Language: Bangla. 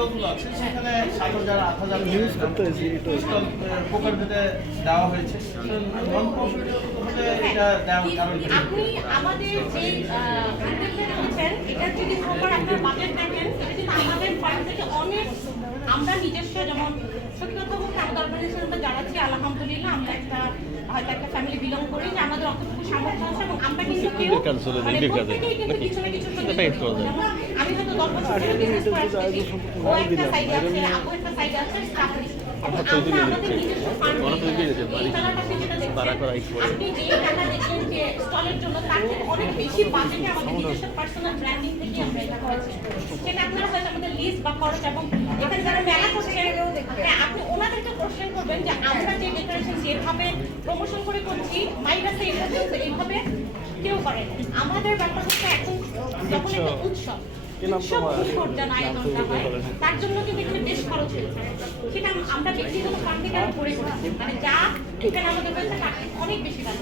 স্টলগুলো আছে সেখানে 7,000 8,000 স্টল পোকার ভেদে দেওয়া হয়েছে। নন প্রফিটেবল হলে এটা দেওয়ার কারণ কি? আপনি আমাদের যে উদ্যোগটা নিয়েছেন এটা যদি প্রপার আপনার বাজেট দেখেন এটা কিন্তু আমাদের ফান্ড থেকে অনেক আমরা নিজস্ব যেমন সত্যি কথা বলতে আমাদের অর্গানাইজেশনটা জানাচ্ছি আলহামদুলিল্লাহ আমরা হয়তো একটা ফ্যামিলি বিলং করি যে আমাদের অতটুকু সামর্থ্য আছে এবং আমরা কিন্তু কেউ প্রত্যেকেই কিন্তু কিছু না কিছু আমি হয়তো 10 বছর ধরে বিজনেস করে আসছি ও একটা সাইডে আছে আপু একটা সাইডে আছে স্টাফ আমরা আমাদের নিজস্ব ফান্ড আপনি যে টাকা দেখছেন যে স্টলের জন্য তার থেকে অনেক বেশি বাজেটে আমাদের নিজস্ব পার্সোনাল ব্র্যান্ডিং থেকে আমরা এটা করেছি সেটা আপনারা হয়তো আমাদের লিস্ট বা খরচ এবং এখানে যারা মেলা করছে আপনি ওনাদেরকে কোশ্চেন করবেন যে আমরা যে ডেকোরেশন যেভাবে প্রমোশন করে করছি মাইরাসে এইভাবে কেউ করে আমাদের ব্যাপার হচ্ছে এখন যখন একটা উৎসব আয়োজনটা হয় তার জন্য কিন্তু এখানে বেশ খরচ হয়েছে সেটা আমরা ব্যক্তিগত ফান্ড থেকে করে করছি মানে যা এখানে আমাদের হয়েছে তার অনেক বেশি কাজ